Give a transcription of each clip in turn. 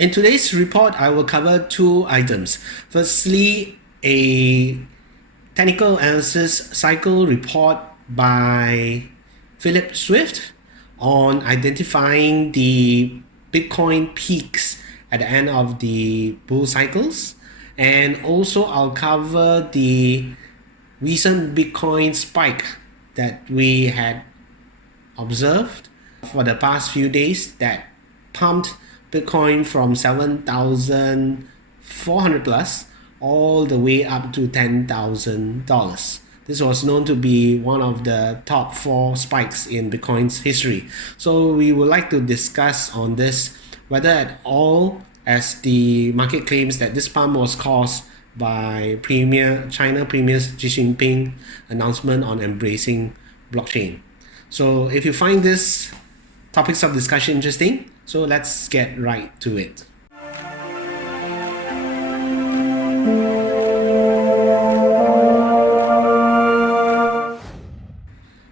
In today's report, I will cover two items. Firstly, a technical analysis cycle report by Philip Swift on identifying the Bitcoin peaks at the end of the bull cycles. And also I'll cover the recent Bitcoin spike that we had observed for the past few days that pumped Bitcoin from 7,400 plus all the way up to $10,000. This was known to be one of the top 4 spikes in Bitcoin's history. So we would like to discuss on this whether at all, as the market claims that this pump was caused by China Premier Xi Jinping announcement on embracing blockchain. So if you find this topics of discussion interesting, so let's get right to it.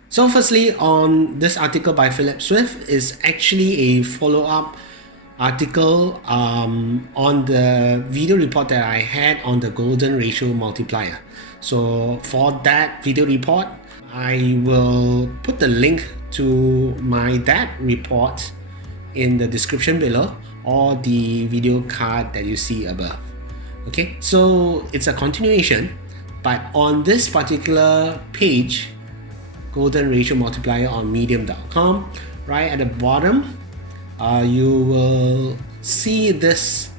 So firstly, on this article by Philip Swift is actually a follow-up article on the video report that I had on the golden ratio multiplier. So for that video report, I will put the link to that report in the description below or the video card that you see above. Okay, so it's a continuation, but on this particular page, golden ratio multiplier on medium.com, right at the bottom, you will see this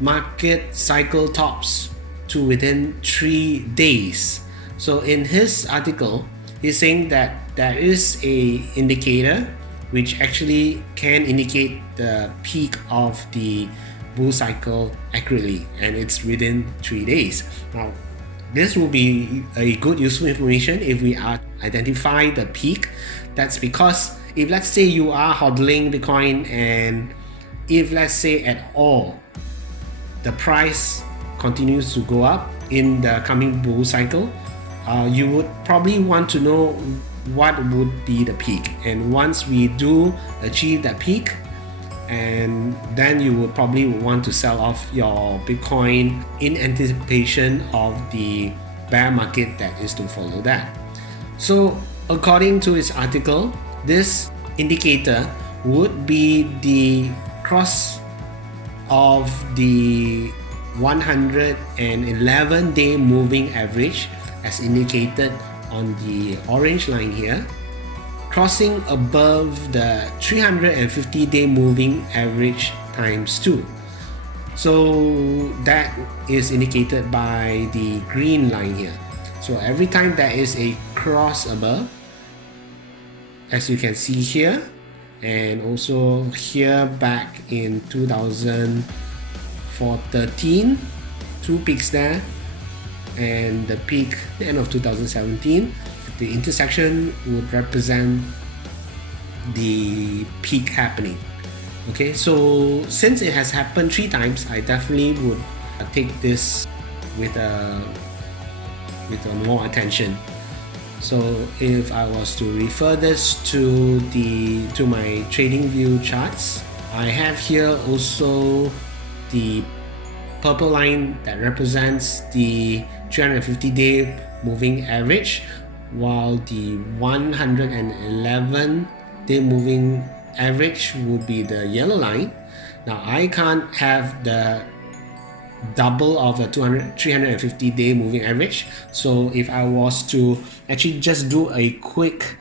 market cycle tops to within 3 days. So in his article, he's saying that there is a indicator which actually can indicate the peak of the bull cycle accurately, and it's within 3 days. Now, this will be a good useful information if we are identify the peak. That's because if let's say you are hodling Bitcoin, and if let's say at all the price continues to go up in the coming bull cycle, you would probably want to know what would be the peak. And once we do achieve that peak, and then you will probably want to sell off your Bitcoin in anticipation of the bear market that is to follow that. So according to his article, this indicator would be the cross of the 111-day moving average as indicated on the orange line here, crossing above the 350-day moving average times 2. So that is indicated by the green line here. So every time there is a cross above, as you can see here, and also here back in 2013, 2 peaks there, and the peak at the end of 2017, the intersection would represent the peak happening. Okay, so since it has happened 3 times, I definitely would take this with a more attention. So if I was to refer this to my TradingView charts, I have here also the purple line that represents the 350-day moving average, while the 111-day moving average would be the yellow line. Now I can't have the double of the 350-day moving average, so if I was to actually just do a quick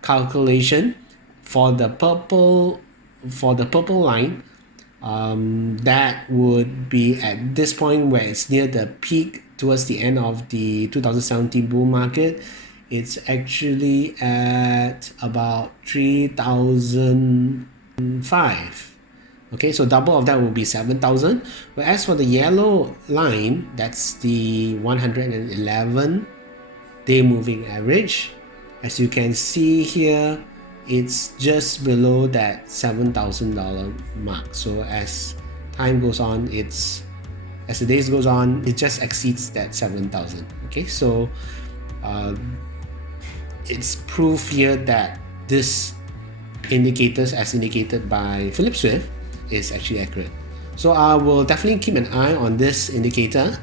calculation for the purple line, that would be at this point where it's near the peak towards the end of the 2017 bull market. It's actually at about 3,005. Okay, so double of that will be 7,000. Whereas for the yellow line, that's the 111-day moving average. As you can see here, it's just below that $7,000 mark. So as time goes on, as the days goes on, it just exceeds that 7,000. Okay, so it's proof here that this indicators, as indicated by Philip Swift, is actually accurate. So I will definitely keep an eye on this indicator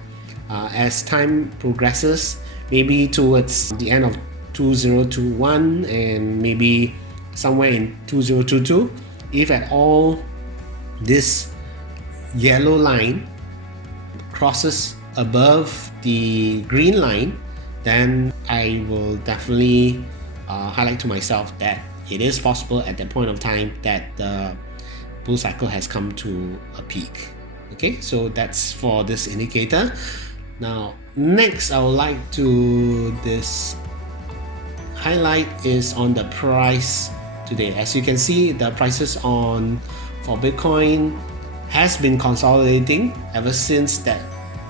as time progresses, maybe towards the end of 2021 and maybe somewhere in 2022. If at all this yellow line crosses above the green line, then I will definitely highlight to myself that it is possible at that point of time that the bull cycle has come to a peak. Okay, so that's for this indicator. Now next I would like to highlight is on the price today. As you can see, the prices for Bitcoin has been consolidating ever since the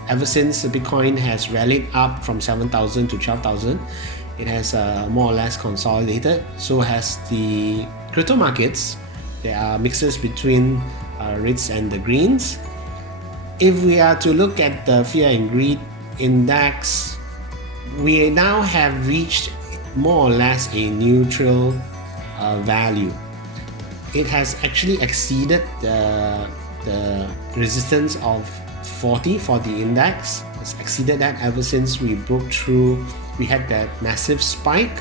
Bitcoin has rallied up from 7,000 to 12,000. It has more or less consolidated. So has the crypto markets. There are mixes between reds and the greens. If we are to look at the fear and greed index, we now have reached more or less a neutral value. It has actually exceeded the resistance of 40 for the index. It's exceeded that ever since we broke through, we had that massive spike.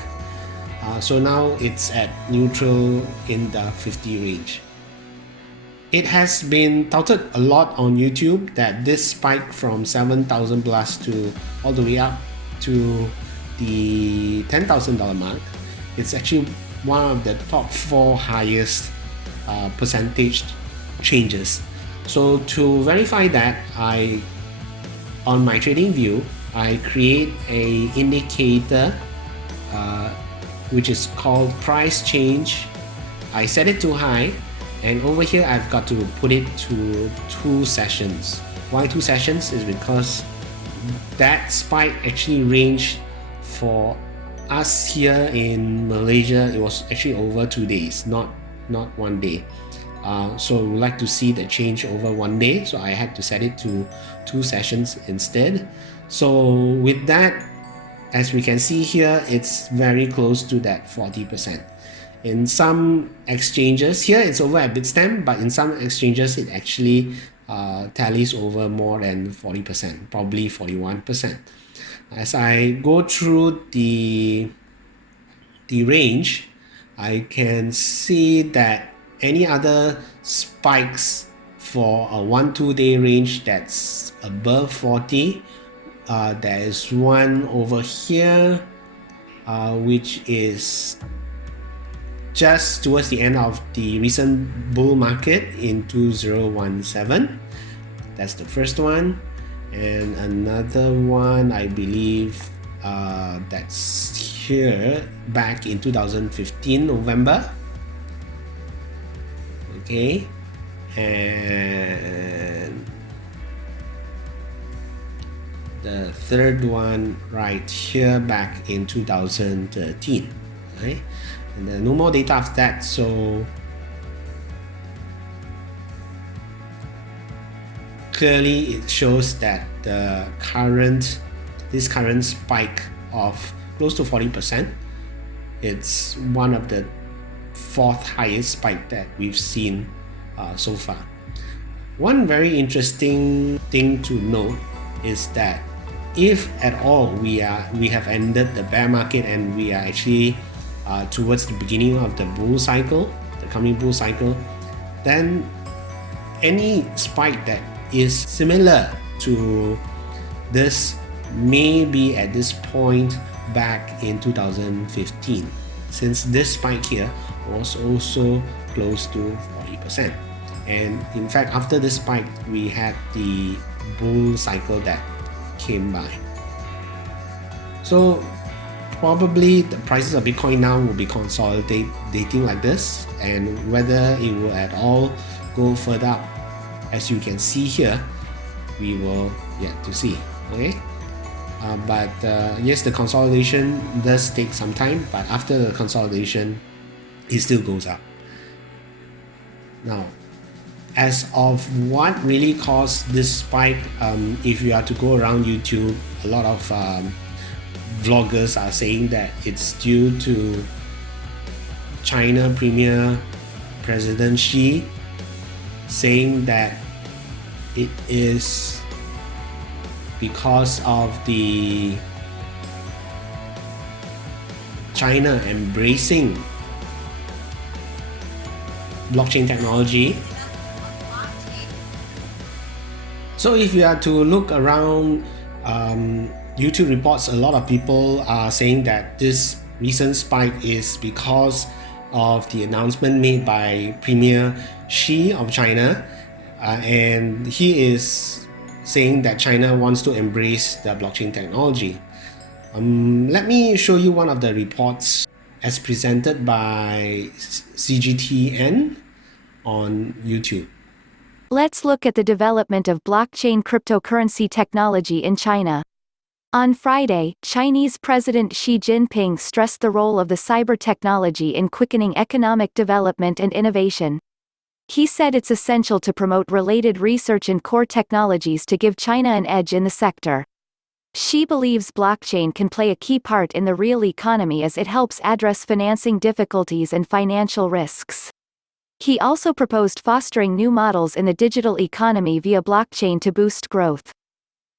So now it's at neutral in the 50 range. It has been touted a lot on YouTube that this spike from 7,000 plus to all the way up to the $10,000 mark, it's actually one of the top 4 highest percentage changes. So to verify that, on my trading view, I create a indicator which is called price change. I set it to high, and over here I've got to put it to 2 sessions. Why 2 sessions? Is because that spike actually ranged for us here in Malaysia. It was actually over 2 days, not 1 day. So we would like to see the change over 1 day, so I had to set it to 2 sessions instead. So with that, as we can see here, it's very close to that 40%. In some exchanges, here it's over at Bitstamp, but in some exchanges it actually tallies over more than 40%, probably 41%. As I go through the range, I can see that any other spikes for a 1-2 day range that's above 40, there is one over here which is just towards the end of the recent bull market in 2017. That's the first one, and another one I believe that's here back in 2015 November. Okay, and the third one right here back in 2013. Right, and then no more data of that, so clearly it shows that this current spike of close to 40%, it's one of the 4th highest spike that we've seen so far. One very interesting thing to note is that if at all we have ended the bear market and we are actually towards the beginning of the bull cycle, the coming bull cycle, then any spike that is similar to this may be at this point back in 2015, since this spike here was also close to 40%. And in fact, after this spike, we had the bull cycle that came by. So probably the prices of Bitcoin now will be consolidating like this, and whether it will at all go further up, as you can see here, we will yet to see. Okay, but yes, the consolidation does take some time, but after the consolidation, it still goes up. Now, as of what really caused this spike, if you are to go around YouTube, a lot of vloggers are saying that it's due to China Premier President Xi saying that it is because of the China embracing blockchain technology. So if you are to look around YouTube reports, a lot of people are saying that this recent spike is because of the announcement made by Premier Xi of China, and he is saying that China wants to embrace the blockchain technology. Let me show you one of the reports as presented by CGTN on YouTube. Let's look at the development of blockchain cryptocurrency technology in China. On Friday, Chinese President Xi Jinping stressed the role of the cyber technology in quickening economic development and innovation. He said it's essential to promote related research and core technologies to give China an edge in the sector. Xi believes blockchain can play a key part in the real economy as it helps address financing difficulties and financial risks. He also proposed fostering new models in the digital economy via blockchain to boost growth.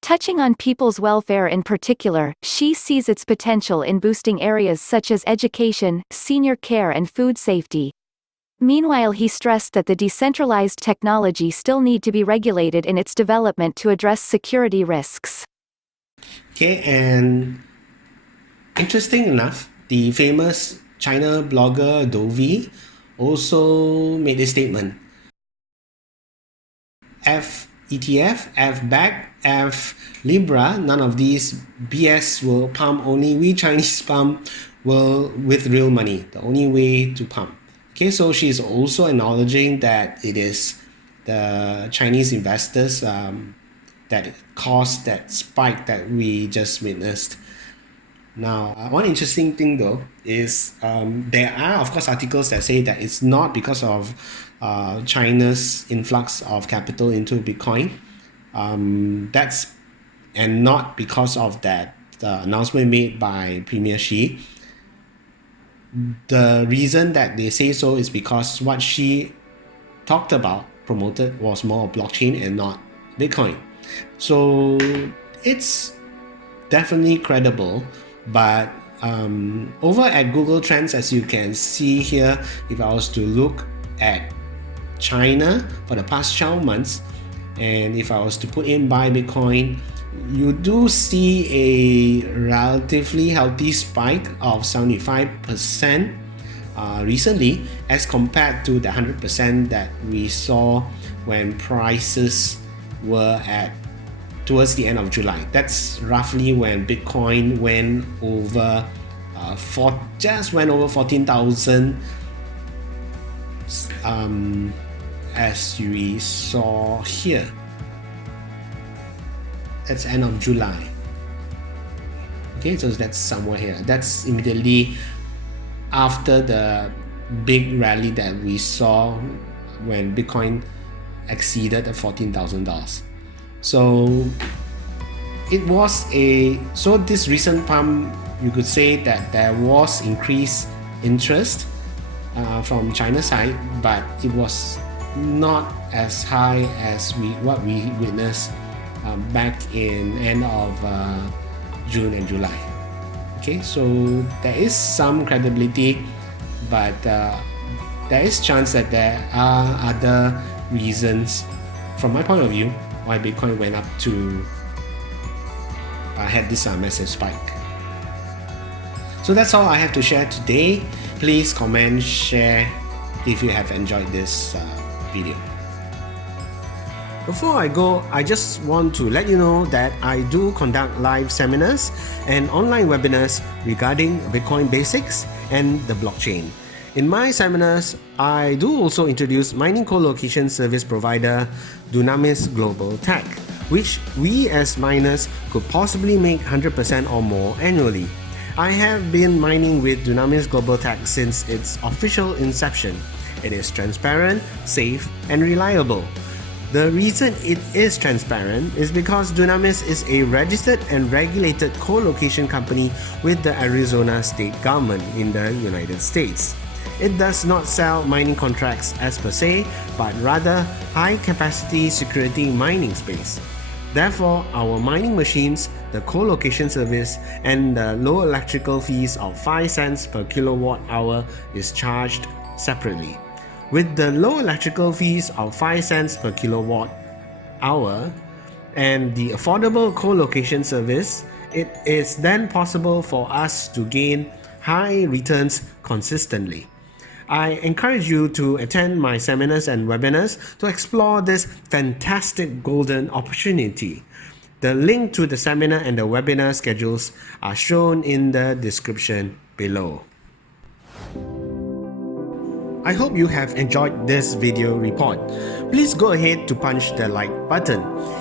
Touching on people's welfare in particular, Xi sees its potential in boosting areas such as education, senior care and food safety. Meanwhile, he stressed that the decentralized technology still need to be regulated in its development to address security risks. Okay, and interesting enough, the famous China blogger Dovey also made a statement. F ETF, F BAC, F Libra, none of these BS will pump, only we Chinese pump will with real money, the only way to pump. Okay, so she's also acknowledging that it is the Chinese investors that caused that spike that we just witnessed. Now, one interesting thing though is there are of course articles that say that it's not because of China's influx of capital into Bitcoin. That's and not because of that announcement made by Premier Xi. The reason that they say so is because what Xi talked about, promoted, was more of blockchain and not Bitcoin. So it's definitely credible, but over at Google Trends, as you can see here, if I was to look at China for the past 12 months, and if I was to put in buy Bitcoin, you do see a relatively healthy spike of 75% recently as compared to the 100% that we saw when prices were at towards the end of July. That's roughly when Bitcoin went over just went over 14,000 as we saw here. That's end of July. Okay, so that's somewhere here. That's immediately after the big rally that we saw when Bitcoin exceeded the $14,000. So it was so this recent pump, you could say that there was increased interest from China's side, but it was not as high as what we witnessed back in end of June and July. Okay, so there is some credibility, but there is chance that there are other reasons from my point of view why Bitcoin went up to had this massive spike. So that's all I have to share today. Please comment, share if you have enjoyed this video. Before I go, I just want to let you know that I do conduct live seminars and online webinars regarding Bitcoin basics and the blockchain. In my seminars, I do also introduce mining co-location service provider Dunamis Global Tech, which we as miners could possibly make 100% or more annually. I have been mining with Dunamis Global Tech since its official inception. It is transparent, safe, and reliable. The reason it is transparent is because Dunamis is a registered and regulated co-location company with the Arizona state government in the United States. It does not sell mining contracts as per se, but rather high-capacity security mining space. Therefore, our mining machines, the co-location service, and the low electrical fees of 5 cents per kilowatt hour is charged separately. With the low electrical fees of 5 cents per kilowatt hour and the affordable co-location service, it is then possible for us to gain high returns consistently. I encourage you to attend my seminars and webinars to explore this fantastic golden opportunity. The link to the seminar and the webinar schedules are shown in the description below. I hope you have enjoyed this video report. Please go ahead to punch the like button.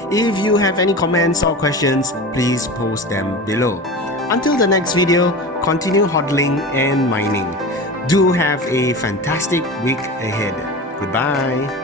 If you have any comments or questions, please post them below. Until the next video, continue hodling and mining. Do have a fantastic week ahead. Goodbye.